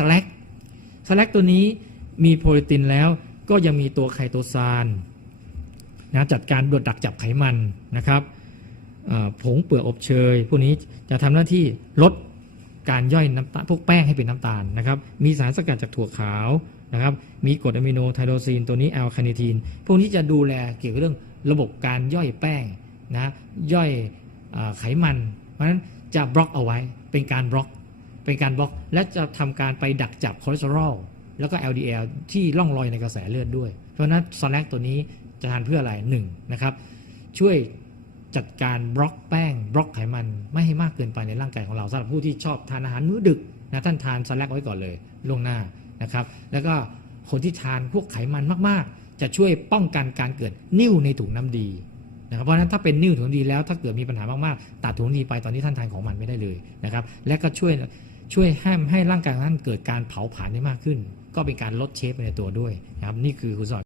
สแลกสแลกตัวนี้มีโปรตีนแล้วก็ยังมีตัวไคโตซานนะจัดการดดดักจับไขมันนะครับผงเปลือกอบเชย พวกนี้จะทำหน้าที่ลดการย่อยน้ำตาลพวกแป้งให้เป็นน้ำตาลนะครับ มีสารสกัดจากถั่วขาวนะครับ มีกรดอะมิโนไทโรซีนตัวนี้แอลคาเนทีน พวกนี้จะดูแลเกี่ยวกับเรื่องระบบการย่อยแป้งนะย่อยอไขมัน เพราะฉะนั้นจะบล็อกเอาไว้เป็นการบล็อก เป็นการบล็อกและจะทำการไปดักจับคอเลสเตอรอลแล้วก็ LDL ที่ล่องลอยในกระแสเลือดด้วย เพราะนั้นสแลกตัวนี้จะทานเพื่ออะไรหนึ่งนะครับ ช่วยจัดการบล็อกแป้ง บล็อกไขมันไม่ให้มากเกินไปในร่างกายของเราสำหรับผู้ที่ชอบทานอาหารมื้อดึกนะท่านทานสแลกไว้ก่อนเลยล่วงหน้านะครับ แล้วก็คนที่ทานพวกไขมันมากๆ จะช่วยป้องกันการเกิดนิ่วในถุงน้ำดีนะครับเพราะฉะนั้นถ้าเป็นนิ่วถุงน้ำดีแล้วถ้าเกิดมีปัญหามากๆ ตัดถุงน้ำดีไปตอนนี้ท่านทานของมันไม่ได้เลยนะครับ และก็ช่วย ช่วยให้ให้ร่างกายท่านเกิดการเผาผลาญได้มากขึ้น ก็เป็นการลดเชฟไปในตัวด้วยนะครับนี่คือคุณสมบัติ